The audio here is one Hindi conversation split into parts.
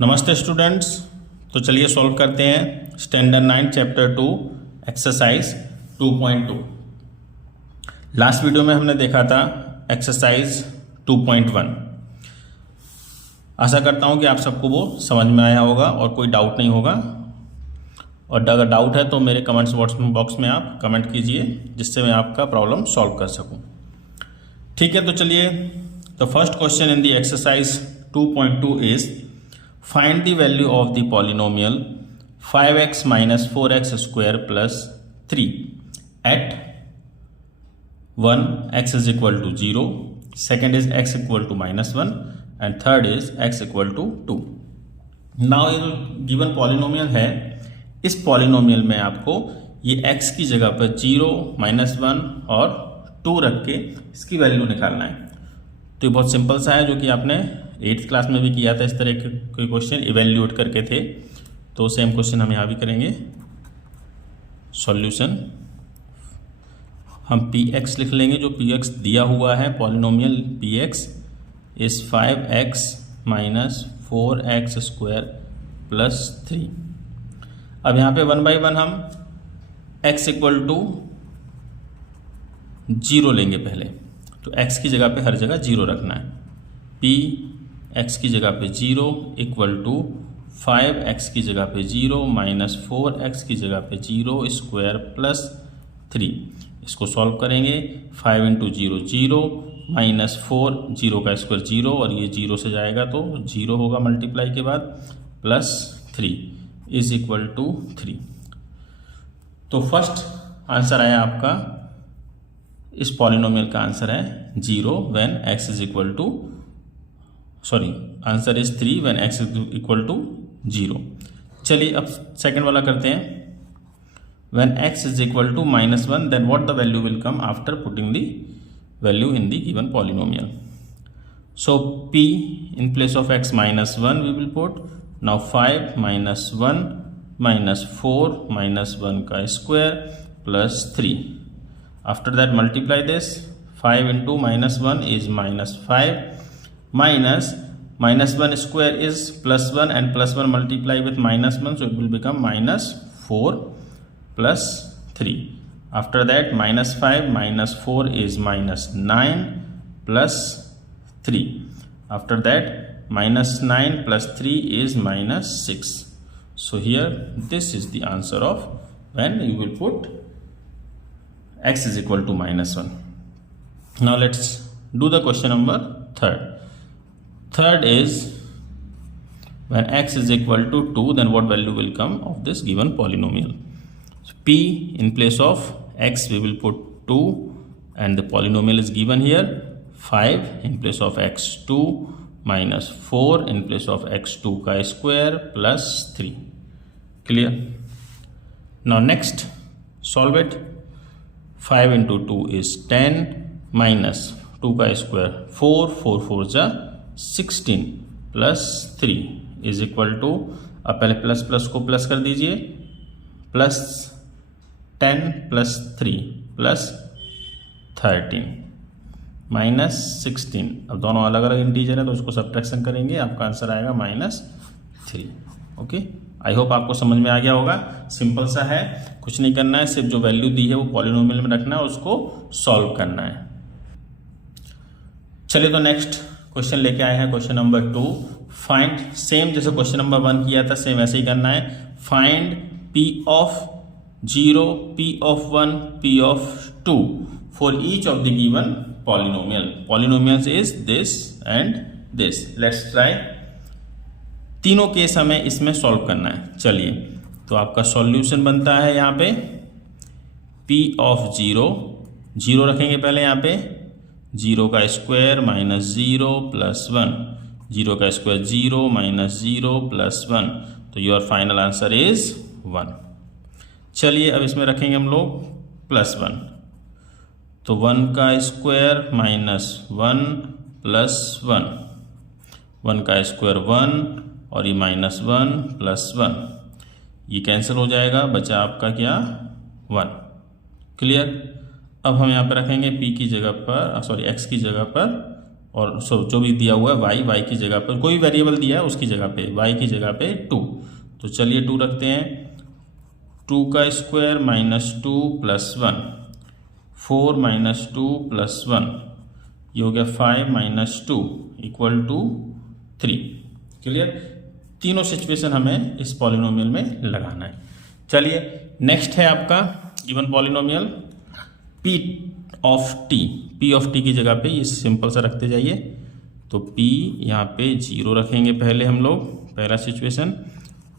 नमस्ते स्टूडेंट्स। तो चलिए सॉल्व करते हैं standard 9 chapter 2 exercise 2.2। Last video में हमने देखा था एक्सरसाइज 2.1। आशा करता हूं कि आप सबको वो समझ में आया होगा और कोई डाउट नहीं होगा। और अगर डाउट है तो मेरे कमेंट्स बॉक्स में आप कमेंट कीजिए जिससे मैं आपका प्रॉब्लम सॉल्व कर सकूं। ठीक है, तो चलिए the first question in the exercise 2.2 is find the value of the polynomial 5x minus 4x square plus 3 at 1 x is equal to 0, second is x equal to minus 1 and third is x equal to 2। now ये जो गिवन पॉलिनोमियल है, इस पॉलिनोमियल में आपको ये x की जगह पर 0, -1 और 2 रख के इसकी वैल्यू निकालना है। तो ये बहुत सिंपल सा है, जो कि आपने 8th क्लास में भी किया था। इस तरह के कोई क्वेश्चन इवेल्यूएट करके थे, तो सेम क्वेश्चन हम यहाँ भी करेंगे। सॉल्यूशन हम px लिख लेंगे। जो px दिया हुआ है polynomial px is 5x minus 4x square plus 3। अब यहाँ पे 1/1 हम x इक्वल टू 0 लेंगे पहले। तो x की जगह पे हर जगह 0 रखना है। p x की जगह पे 0 इक्वल टू 5x की जगह पे 0 माइनस 4x की जगह पे 0 स्क्वायर प्लस 3। इसको सॉल्व करेंगे। 5 इंटू 0 0 माइनस 4 0 का स्क्वायर 0 और ये 0 से जाएगा तो 0 होगा मल्टीप्लाई के बाद, प्लस 3 इज इक्वल टू 3। तो फर्स्ट आंसर आया आपका, इस पॉलिनोमियल का आंसर है 0 when x is equal to answer is 3 when x is equal to 0। चलिए अब सेकंड वाला करते हैं। When x is equal to -1 then what the value will come after putting the value in the given polynomial. So p in place of x -1 we will put now 5 minus 1 minus 4 minus 1 का square plus 3। After that multiply this, 5 into -1 is -5 minus -1 square is +1 and +1 multiply with -1, so it will become -4 plus 3. After that -5 minus 4 is -9 plus 3. After that -9 plus 3 is -6. So here this is the answer of when you will put x is equal to -1. Now let's do the question number third. Third is when x is equal to 2 then what value will come of this given polynomial. So p in place of x we will put 2 and the polynomial is given here 5 in place of x 2 minus 4 in place of x2 ka square plus 3. Clear? Now next solve it. 5 into 2 is 10 minus 2 का स्क्वायर 4 4 4 जा 16 प्लस 3 इज इक्वल टू, अब पहले प्लस प्लस को प्लस कर दीजिए, प्लस 10 प्लस 3 प्लस 13 माइनस 16। अब दोनों अलग अलग इंटीजर है तो उसको सब्ट्रैक्शन करेंगे, आपका आंसर आएगा -3। ओके, आई होप आपको समझ में आ गया होगा। सिंपल सा है, कुछ नहीं करना है, सिर्फ जो वैल्यू दी है वो पॉलिनोमियल में रखना है, उसको सॉल्व करना है। चलिए तो नेक्स्ट क्वेश्चन लेके आए हैं, क्वेश्चन नंबर 2। फाइंड, सेम जैसे क्वेश्चन नंबर 1 किया था सेम ऐसे ही करना है। Find p of 0, p of 1, p of 2 for each of the given polynomial. Polynomials is this and this. Let's try. तीनों केस हमें इसमें सॉल्व करना है। चलिए तो आपका सॉल्यूशन बनता है यहाँ पे p ऑफ 0 रखेंगे पहले यहाँ पे, 0 का स्क्वायर माइनस 0 प्लस 1, 0 का स्क्वायर 0 माइनस 0 प्लस 1, तो योर फाइनल आंसर इज 1। चलिए अब इसमें रखेंगे हम लोग +1, तो 1 का स्क्वायर माइनस 1 प्लस 1, 1 का स्क्वायर 1 और ये -1 प्लस 1, ये कैंसिल हो जाएगा, बचा आपका क्या 1। क्लियर? अब हम यहाँ पर रखेंगे p की जगह पर x की जगह पर और जो भी दिया हुआ है y की जगह पर कोई वेरिएबल दिया है उसकी जगह पे y की जगह पे 2। तो चलिए 2 रखते हैं। 2 का square minus 2 plus 1, 4 minus 2 plus 1, ये हो गया 5 माइनस 2 इक्वल टू 3। क्लियर? तीनों सिचुएशन हमें इस पॉलिनोमियल में लगाना है। चलिए नेक्स्ट है आपका given polynomial p of t की जगह पे ये सिंपल सा रखते जाइए। तो p यहाँ पे 0 रखेंगे पहले हम लोग, पहला सिचुएशन।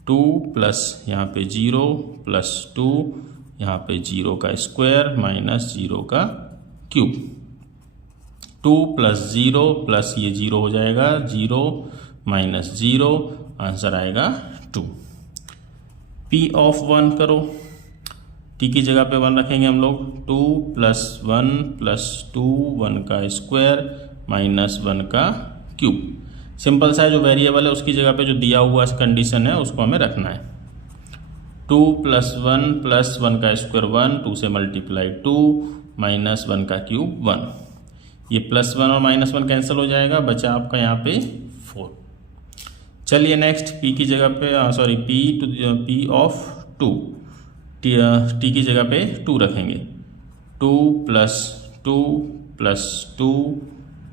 2 प्लस यहाँ पे 0 प्लस 2 यहाँ पे 0 का स्क्वायर माइनस 0 का क्यूब। 2 प्लस 0 प्लस ये 0 हो जाएगा 0 माइनस 0, आंसर आएगा 2। p ऑफ 1 करो, t की जगह पे 1 रखेंगे हम लोग। 2 प्लस 1 प्लस 2, 1 का स्क्वायर माइनस 1 का क्यूब। सिंपल सा है, जो वेरिएबल है उसकी जगह पे जो दिया हुआ कंडीशन है उसको हमें रखना है। 2 प्लस 1 का स्क्वायर 1, 2 से मल्टीप्लाई 2 माइनस 1 का क्यूब 1। ये प्लस 1 और माइनस 1 कैंसिल हो जाएगा, बचा आपका यहाँ पे 4। चलिए नेक्स्ट p की जगह पे p ऑफ 2, t की जगह पे 2 रखेंगे। 2 प्लस 2 प्लस 2,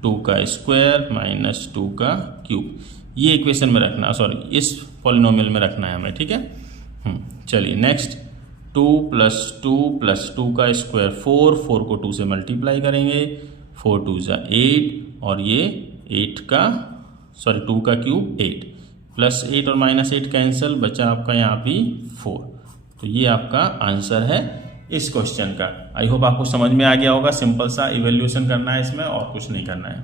2 का स्क्वायर माइनस 2 का क्यूब। ये इक्वेशन में रखना, इस पॉलिनोमियल में रखना है हमें, ठीक है। चलिए नेक्स्ट 2 प्लस 2 का स्क्वायर 4 को 2 से मल्टीप्लाई करेंगे। 4 2 जा 8 और ये 2 का क्यूब 8 प्लस 8 और माइनस 8 कैंसिल, बचा आपका यहाँ भी 4। तो ये आपका आंसर है इस क्वेश्चन का। आई होप आपको समझ में आ गया होगा। सिंपल सा इवैल्यूएशन करना है इसमें और कुछ नहीं करना है।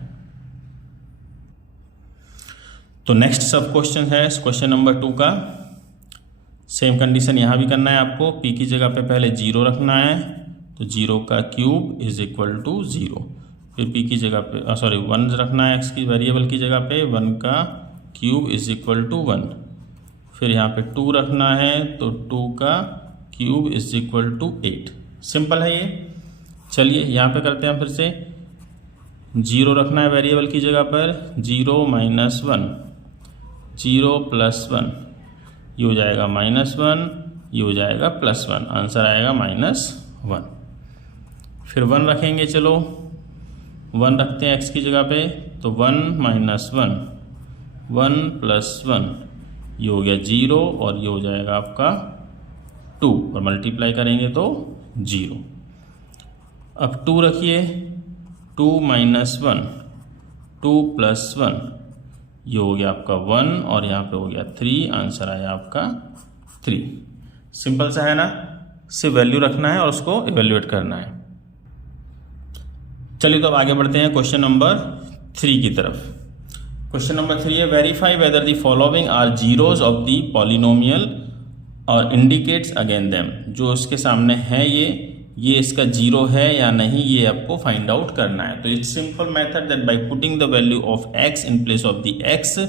तो नेक्स्ट सब क्वेश्चन है क्वेश्चन नंबर 2 का। सेम कंडीशन यहाँ भी करना है आपको। p की जगह पे पहले 0 रखना है, तो 0 का क्यूब इज इक्वल टू 0। फिर p की जगह पे 1 रखना है, x की वेरिएबल की जगह पे 1 का क्यूब इज इक्वल टू 1। फिर यहाँ पे 2 रखना है, तो 2 का cube is equal to 8। Simple है ये। चलिए यहाँ पे करते हैं फिर से। 0 रखना है वेरिएबल की जगह पर, 0 माइनस 1, 0 प्लस 1, ये हो जाएगा -1, ये हो जाएगा +1, आंसर आएगा -1। फिर 1 रखेंगे, चलो 1 रखते हैं x की जगह पे, तो 1 माइनस 1, 1 प्लस 1, ये हो गया 0 और ये हो जाएगा आपका 2 और मल्टीप्लाई करेंगे तो 0। अब 2 रखिए, 2 माइनस 1, 2 प्लस 1, ये हो गया आपका 1 और यहाँ पे हो गया 3, आंसर आया आपका 3। सिंपल सा है ना। सिर्फ वैल्यू रखना है और उसको इवेल्युएट करना है। चलिए तो अब आगे बढ़ते हैं क्वेश्चन नंबर 3 की तरफ। क्वेश्चन नंबर 3 है, verify whether the following are zeroes of the polynomial और इंडिकेट्स अगेन देम। जो उसके सामने है ये इसका 0 है या नहीं, ये आपको फाइंड आउट करना है। तो it's simple method that by putting the value of x in place of the x,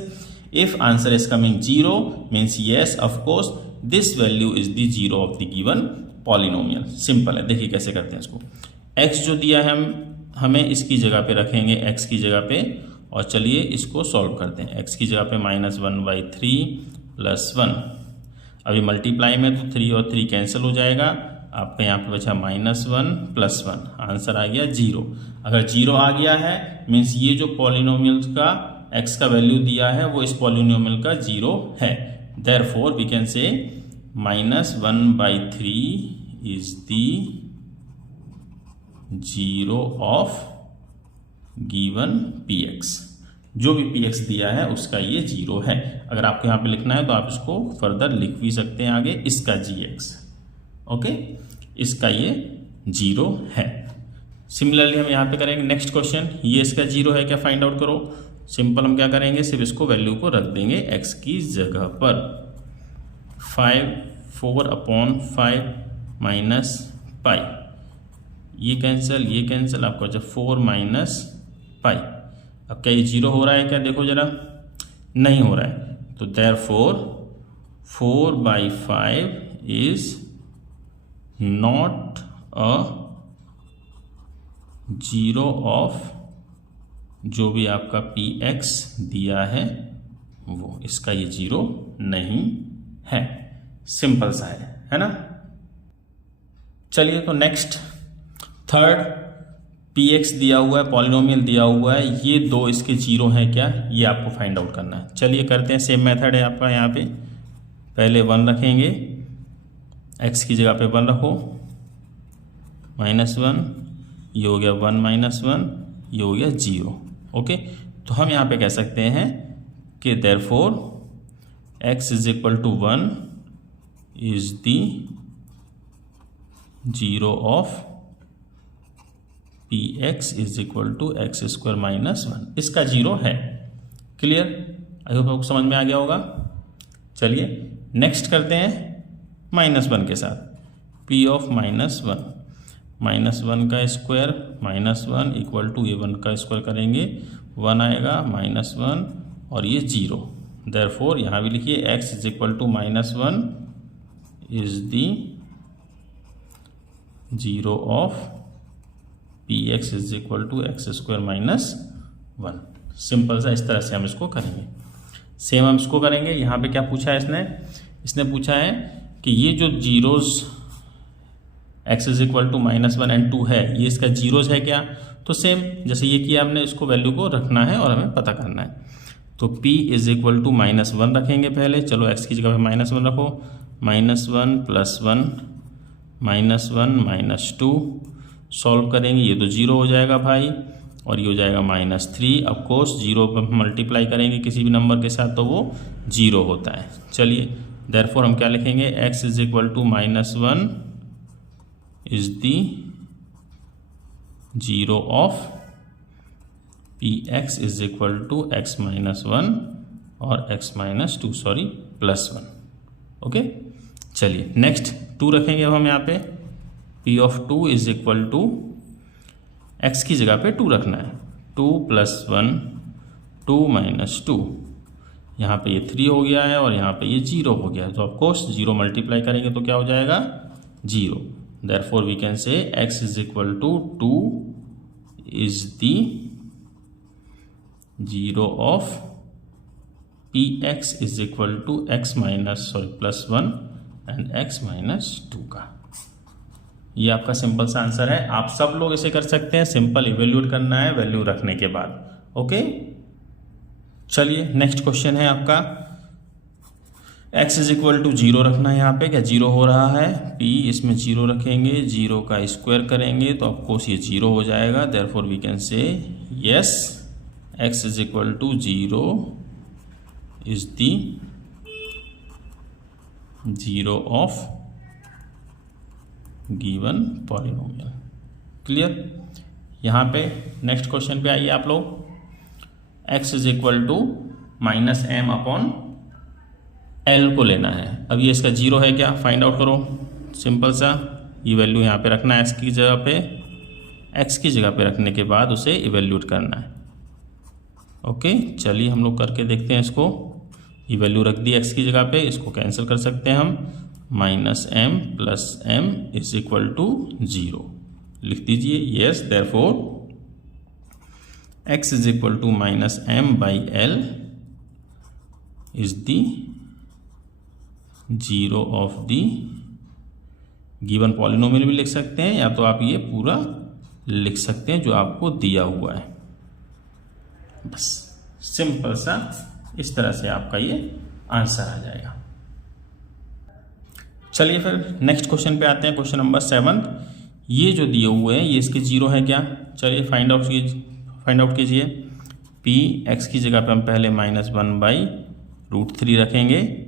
if answer is coming 0 means yes of course this value is the 0 of the given polynomial. Simple है, देखिए कैसे करते हैं इसको। x जो दिया है हमें इसकी जगह पे रखेंगे, x की जगह पे, और चलिए इसको सॉल्व करते हैं। x की जगह पे -1/3 प्लस 1, अभी मल्टीप्लाई में तो 3 और 3 कैंसिल हो जाएगा, आपका यहाँ पे बचा -1 प्लस 1, आंसर आ गया 0। अगर 0 आ गया है मीन्स ये जो पॉलिनोमियल का x का वैल्यू दिया है वो इस पॉलिनोमियल का 0 है। Therefore we can say -1/3 is the 0 of given px। जो भी px दिया है उसका ये 0 है। अगर आपको यहाँ पे लिखना है तो आप इसको फर्दर लिख भी सकते हैं आगे, इसका gx, ओके, इसका ये 0 है। सिमिलरली हम यहाँ पे करेंगे नेक्स्ट क्वेश्चन, ये इसका 0 है क्या फाइंड आउट करो। सिंपल हम क्या करेंगे, सिर्फ इसको वैल्यू को रख देंगे x की जगह पर। 4/5 माइनस पाई, ये कैंसिल आपको जब 4 माइनस पाई। अब क्या ये 0 हो रहा है क्या, देखो जरा, नहीं हो रहा है। तो therefore 4/5 is not a 0 of जो भी आपका पी एक्स दिया है वो, इसका ये 0 नहीं है। सिंपल सा है ना। चलिए तो नेक्स्ट थर्ड, पी एक्स दिया हुआ है, पॉलिनोमियल दिया हुआ है, ये दो इसके 0 हैं क्या, ये आपको फाइंड आउट करना है। चलिए करते हैं, सेम मेथड है आपका। यहाँ पे पहले 1 रखेंगे, x की जगह पे 1 रखो, -1, ये हो गया 1 -1, ये हो गया 0। ओके, तो हम यहाँ पे कह सकते हैं कि therefore x = 1 is the 0 of P X = x² -1, इसका 0 है। क्लियर, आई होप आपको समझ में आ गया होगा। चलिए नेक्स्ट करते हैं -1 के साथ, p ऑफ -1, -1 का स्क्वायर -1 = ये 1 का स्क्वायर करेंगे, 1 आएगा -1 और ये 0। देयरफॉर यहाँ भी लिखिए x = -1 is the 0 of P X = x² -1। Simple सा, इस तरह से हम इसको करेंगे। सेम हम इसको करेंगे। यहाँ पे क्या पूछा है इसने पूछा है कि ये जो जीरोस x = -1 and 2 है, ये इसका जीरोस है क्या। तो सेम जैसे ये किया हमने, इसको वैल्यू को रखना है और हमें पता करना है। तो p = -1 रखेंगे पहले। चलो x की जगह पे -1 रखो, -1 +1 -1 -2 सॉल्व करेंगे, ये तो 0 हो जाएगा भाई, और ये हो जाएगा -3। ऑफकोर्स 0 पर मल्टीप्लाई करेंगे किसी भी नंबर के साथ तो वो 0 होता है। चलिए देयरफॉर हम क्या लिखेंगे, x = -1 is the 0 of P X = x -1 और x -2 +1। ओके, चलिए नेक्स्ट 2 रखेंगे अब हम यहाँ पे। p ऑफ 2 = x की जगह पे 2 रखना है, 2 + 1 2 - 2, यहाँ पे ये 3 हो गया है और यहाँ पे ये 0 हो गया है। तो ऑफकोर्स 0 मल्टीप्लाई करेंगे तो क्या हो जाएगा, 0। Therefore we can say x = 2 is the 0 of P X = x +1 and x -2 का। ये आपका सिंपल सा आंसर है। आप सब लोग इसे कर सकते हैं, सिंपल इवेल्यूएट करना है वैल्यू रखने के बाद। ओके, चलिए नेक्स्ट क्वेश्चन है आपका, x = 0 रखना है। यहाँ पे क्या 0 हो रहा है, p इसमें 0 रखेंगे, 0 का स्क्वायर करेंगे तो ऑफकोर्स ये 0 हो जाएगा। Therefore we can say yes x = 0 is the 0 of given polynomial. Clear, यहाँ पे नेक्स्ट क्वेश्चन पे आइए आप लोग। x = -m/L को लेना है। अब ये इसका 0 है क्या, फाइंड आउट करो। सिंपल सा, ये वैल्यू यहाँ पे रखना है x की जगह पे, x की जगह पे रखने के बाद उसे इवेल्यूट करना है। ओके, चलिए हम लोग करके देखते हैं इसको। ये वैल्यू रख दी x की जगह पे, इसको कैंसिल कर सकते हैं हम, -m + m = 0 लिख दीजिए। Yes, therefore x = -m/L is the 0 of the given polynomial भी लिख सकते हैं, या तो आप ये पूरा लिख सकते हैं जो आपको दिया हुआ है। बस सिंपल सा, इस तरह से आपका ये आंसर आ जाएगा। चलिए फिर नेक्स्ट क्वेश्चन पे आते हैं, क्वेश्चन नंबर 7। ये जो दिए हुए हैं ये इसके 0 है क्या, चलिए फाइंड आउट कीजिए। p x की जगह पे हम पहले -1/√3 रखेंगे,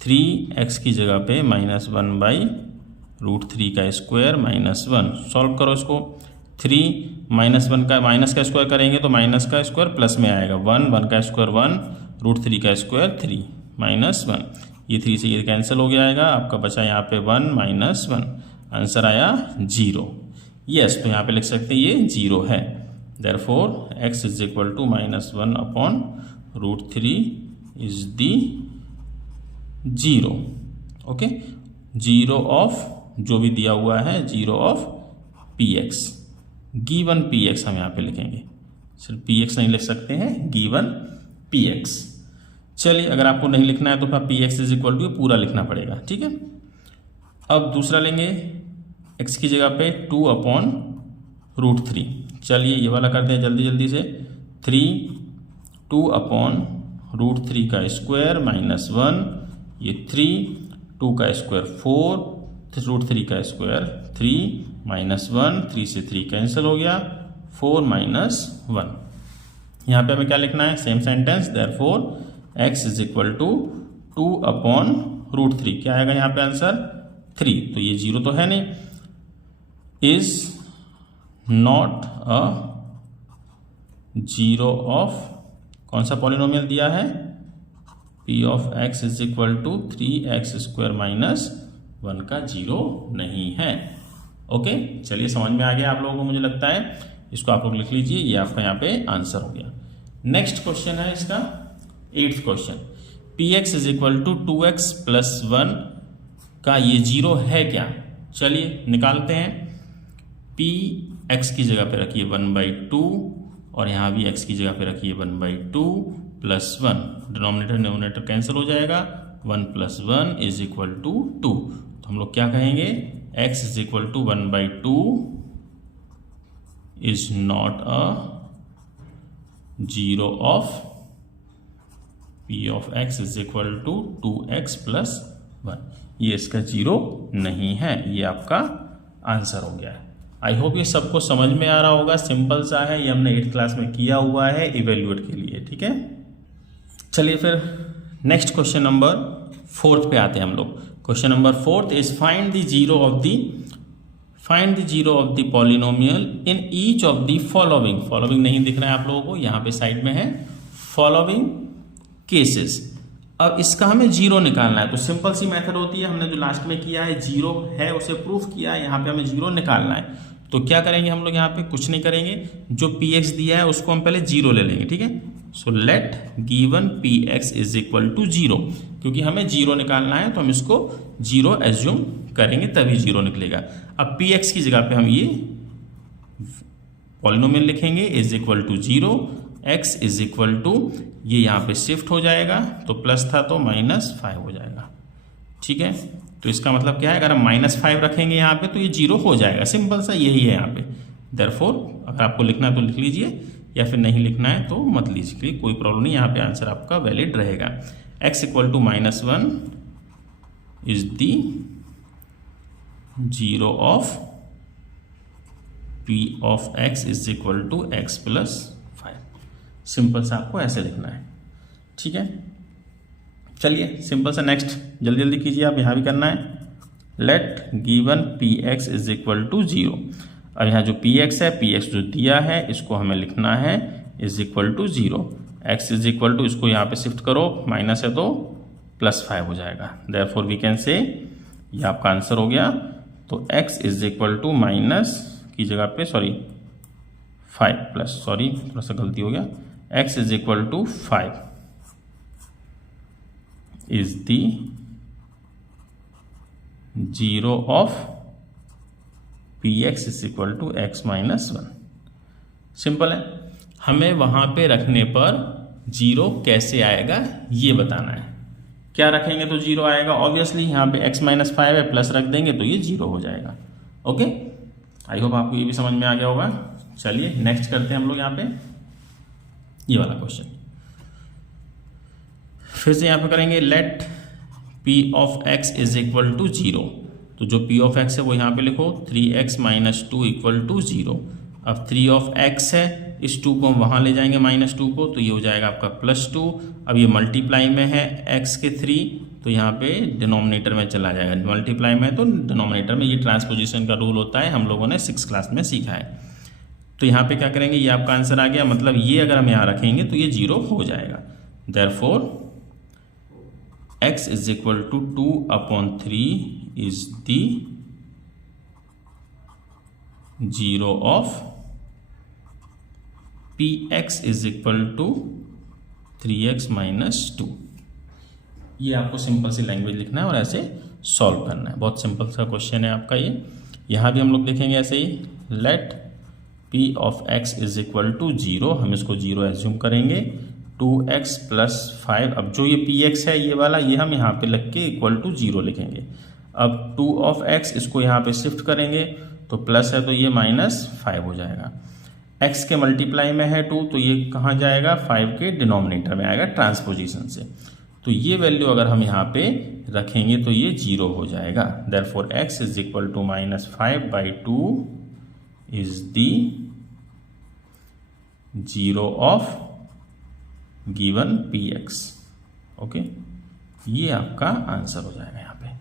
3x की जगह पे -1/√3 का स्क्वायर -1। सॉल्व करो इसको, 3 -1 का माइनस का स्क्वायर करेंगे तो माइनस का स्क्वायर प्लस में आएगा, 1 का स्क्वायर 1, √3 का स्क्वायर 3 -1, ये 3 से ये कैंसिल हो गया आएगा, आपका बचा यहाँ पे 1 -1, आंसर आया 0। यस, तो यहाँ पे लिख सकते हैं ये 0 है। Therefore x = -1/√3 is the 0। Okay, 0 of जो भी दिया हुआ है, 0 ऑफ px, गिवन px हम यहाँ पे लिखेंगे। सिर्फ पी एक्स नहीं लिख सकते हैं, गिवन पी एक्स। चलिए अगर आपको नहीं लिखना है तो फिर P X is equal to पूरा लिखना पड़ेगा, ठीक है। अब दूसरा लेंगे x की जगह पे 2/√3। चलिए ये वाला करते हैं जल्दी जल्दी से। 2/√3 का स्क्वायर माइनस 1, ये 3, 2 का स्क्वायर 4, √3 का स्क्वायर 3 माइनस 1, 3 से 3 कैंसिल हो गया, 4 माइनस 1। यहाँ पे हमें क्या लिखना है, same sentence, therefore x is equal to 2/√3। क्या आएगा यहाँ पे आंसर, 3। तो ये 0 तो है नहीं, इज नॉट अ 0 ऑफ कौन सा पॉलिनोमियल दिया है, p of x is equal to 3x² minus 1 का 0 नहीं है। ओके, चलिए समझ में आ गया आप लोगों को, मुझे लगता है। इसको आप लोग लिख लीजिए, ये आपका यहाँ पे आंसर हो गया। नेक्स्ट क्वेश्चन है इसका 8th question, px is equal to 2x plus 1 का ये 0 है क्या। चलिए निकालते हैं। p x की जगह पे रखिए 1/2 और यहाँ भी x की जगह पे रखिए 1/2 प्लस 1, डिनोमिनेटर न्यूमरेटर कैंसिल हो जाएगा, 1 + 1 इज इक्वल टू 2। तो हम लोग क्या कहेंगे, x is equal to 1/2 is not a 0 of p of x is equal to 2x plus 1। ये इसका 0 नहीं है, ये आपका आंसर हो गया है। आई होप ये सबको समझ में आ रहा होगा, सिंपल सा है, ये हमने 8th क्लास में किया हुआ है इवेल्युएट के लिए, ठीक है। चलिए फिर नेक्स्ट क्वेश्चन नंबर 4th पे आते हैं हम लोग। Question number 4th is find the zero of the polynomial in each of the following नहीं दिख रहा है आप लोगों को, यहाँ पे साइड में है, फॉलोइंग केसेस। अब इसका हमें 0 निकालना है, तो सिंपल सी मेथड होती है, हमने जो लास्ट में किया है 0 है उसे प्रूफ किया है, यहाँ पे हमें 0 निकालना है। तो क्या करेंगे हम लोग, यहाँ पे कुछ नहीं करेंगे, जो px दिया है उसको हम पहले 0 ले लेंगे, ठीक है। So let given px is equal to 0, क्योंकि हमें 0 निकालना है तो हम इसको 0 एज्यूम करेंगे तभी 0 निकलेगा। अब px की जगह पे हम ये पॉलिनोमियल लिखेंगे is equal to 0, x is equal to, ये यहाँ पे शिफ्ट हो जाएगा, तो प्लस था तो -5 हो जाएगा, ठीक है। तो इसका मतलब क्या है, अगर हम -5 रखेंगे यहाँ पे तो ये 0 हो जाएगा, सिंपल सा यही है यहाँ पे। देयरफॉर अगर आपको लिखना है तो लिख लीजिए, या फिर नहीं लिखना है तो मत लीजिए, कोई प्रॉब्लम नहीं, यहाँ पे आंसर आपका वैलिड रहेगा। x equal to -1 is the 0 of p of x is equal to x plus 5। Simple सा आपको ऐसे लिखना है, ठीक है। चलिए सिंपल सा नेक्स्ट जल्दी जल्दी कीजिए, आप यहाँ भी करना है। Let given px is equal to 0। अब यहाँ जो px है, px जो दिया है इसको हमें लिखना है is equal to 0, x is equal to, इसको यहाँ पे शिफ्ट करो, माइनस है तो +5 हो जाएगा। देयरफॉर वी कैन से, ये आपका आंसर हो गया। तो x is equal to minus की जगह पे 5 प्लस, थोड़ा सा गलती हो गया, x is equal to 5 is the 0 of px is equal to x -1। Simple है, हमें वहां पे रखने पर 0 कैसे आएगा ये बताना है। क्या रखेंगे तो 0 आएगा, ऑब्वियसली यहाँ पे x -5 है, प्लस रख देंगे तो ये 0 हो जाएगा। ओके, आई होप आपको ये भी समझ में आ गया होगा। चलिए नेक्स्ट करते हैं हम लोग यहाँ पे ये वाला क्वेश्चन। फिर से यहाँ पे करेंगे let p of x is equal to 0। तो जो p ऑफ x है वो यहाँ पे लिखो 3x - 2 इक्वल टू 0। अब 3 ऑफ x है, इस 2 को हम वहाँ ले जाएंगे -2 को, तो ये हो जाएगा आपका +2। अब ये मल्टीप्लाई में है x के 3, तो यहाँ पे डिनोमिनेटर में चला जाएगा, मल्टीप्लाई में है तो डिनोमिनेटर में, ये ट्रांसपोजिशन का रूल होता है, हम लोगों ने 6th क्लास में सीखा है। तो यहाँ पे क्या करेंगे, ये आपका आंसर आ गया, मतलब ये अगर हम यहाँ रखेंगे तो ये 0 हो जाएगा। Therefore x is equal to 2/3 is the 0 of px is equal to 3x - 2। ये आपको सिंपल सी लैंग्वेज लिखना है और ऐसे सॉल्व करना है, बहुत सिंपल सा क्वेश्चन है आपका ये। यहाँ भी हम लोग देखेंगे ऐसे ही, let P of X is equal to 0, हम इसको 0 एज्यूम करेंगे, 2x प्लस 5। अब जो ये पी एक्स है ये वाला, ये हम यहाँ पे लग के इक्वल टू 0 लिखेंगे। अब 2 ऑफ x इसको यहाँ पे शिफ्ट करेंगे तो प्लस है तो ये -5 हो जाएगा। x के मल्टीप्लाई में है 2 तो ये कहाँ जाएगा, 5 के डिनोमिनेटर में आएगा ट्रांसपोजिशन से। तो ये वैल्यू अगर हम यहाँ पे रखेंगे तो ये 0 हो जाएगा। Therefore x is equal to -5/2 is the 0 of given px। Okay, ये आपका आंसर हो जाएगा। यहाँ पे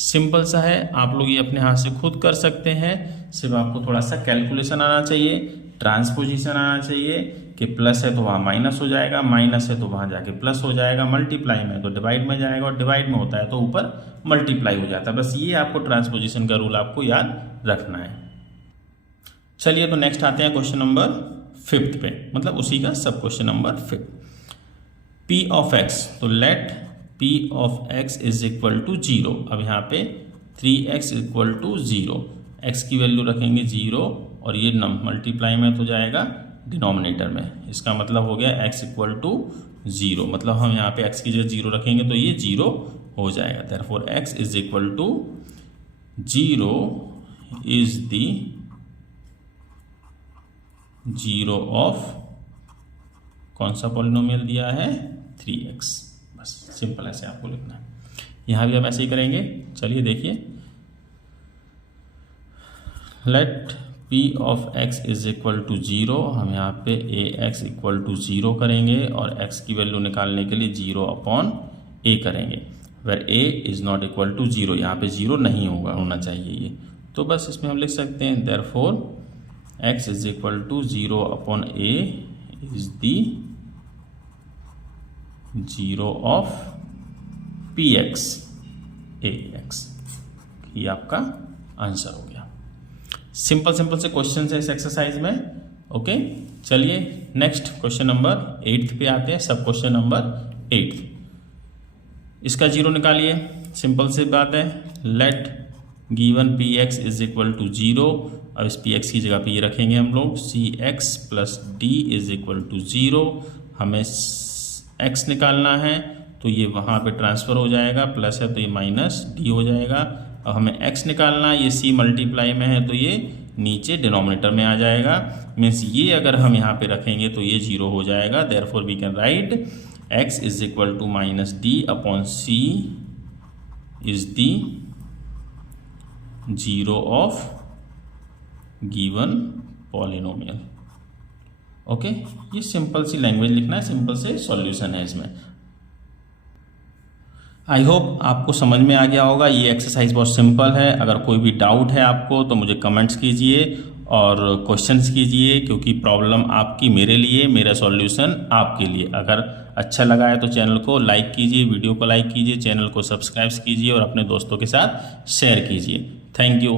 सिंपल सा है, आप लोग ये अपने हाथ से खुद कर सकते हैं। सिर्फ आपको थोड़ा सा कैलकुलेशन आना चाहिए, ट्रांसपोजिशन आना चाहिए कि प्लस है तो वहाँ माइनस हो जाएगा, माइनस है तो वहाँ जाके प्लस हो जाएगा, मल्टीप्लाई में तो डिवाइड में जाएगा, और डिवाइड में होता है तो ऊपर मल्टीप्लाई हो जाता है। बस ये आपको ट्रांसपोजिशन का रूल आपको याद रखना है। चलिए तो नेक्स्ट आते हैं क्वेश्चन नंबर 5 पे, मतलब उसी का सब question number 5। P of X, तो let P of X is equal to 0। अब यहाँ पे 3x इक्वल टू 0, एक्स की वैल्यू रखेंगे 0 और ये मल्टीप्लाई में तो जाएगा डिनोमिनेटर में। इसका मतलब हो गया x इक्वल टू 0, मतलब हम यहाँ पे x की जगह 0 रखेंगे तो ये 0 हो जाएगा। Therefore x is equal to 0 is the 0 of कौन सा पॉलिनोमियल दिया है, 3x। बस सिंपल ऐसे आपको लिखना है। यहाँ भी हम ऐसे ही करेंगे। चलिए देखिए, let p of x is equal to 0, हम यहाँ पे ax इक्वल टू 0 करेंगे और x की वैल्यू निकालने के लिए 0/a करेंगे, where a is not equal to 0। यहाँ पे 0 नहीं होना चाहिए ये, तो बस इसमें हम लिख सकते हैं therefore x is equal to 0/a is the 0 of px ax। ये आपका आंसर हो गया। सिंपल से क्वेश्चन है इस एक्सरसाइज में। ओके, चलिए नेक्स्ट क्वेश्चन नंबर 8 पे आते हैं, सब क्वेश्चन नंबर 8। इसका 0 निकालिए, सिंपल सी बात है। Let given px is equal to 0। अब इस px की जगह पे ये रखेंगे हम लोग cx plus d is equal to 0। हमें x निकालना है तो ये वहाँ पे ट्रांसफ़र हो जाएगा, प्लस है तो ये माइनस d हो जाएगा। अब हमें x निकालना है, ये c मल्टीप्लाई में है तो ये नीचे डिनोमिनेटर में आ जाएगा। मीन्स ये अगर हम यहाँ पे रखेंगे तो ये 0 हो जाएगा। Therefore we can write x is equal to -d/c is the 0 of given polynomial. Okay, ये सिंपल सी लैंग्वेज लिखना है, सिंपल से सॉल्यूशन है इसमें। आई होप आपको समझ में आ गया होगा। ये एक्सरसाइज बहुत सिंपल है। अगर कोई भी डाउट है आपको तो मुझे कमेंट्स कीजिए और क्वेश्चंस कीजिए, क्योंकि प्रॉब्लम आपकी मेरे लिए, मेरा सॉल्यूशन आपके लिए। अगर अच्छा लगा है तो चैनल को लाइक कीजिए, वीडियो को लाइक कीजिए, चैनल को सब्सक्राइब कीजिए और अपने दोस्तों के साथ शेयर कीजिए। Thank you.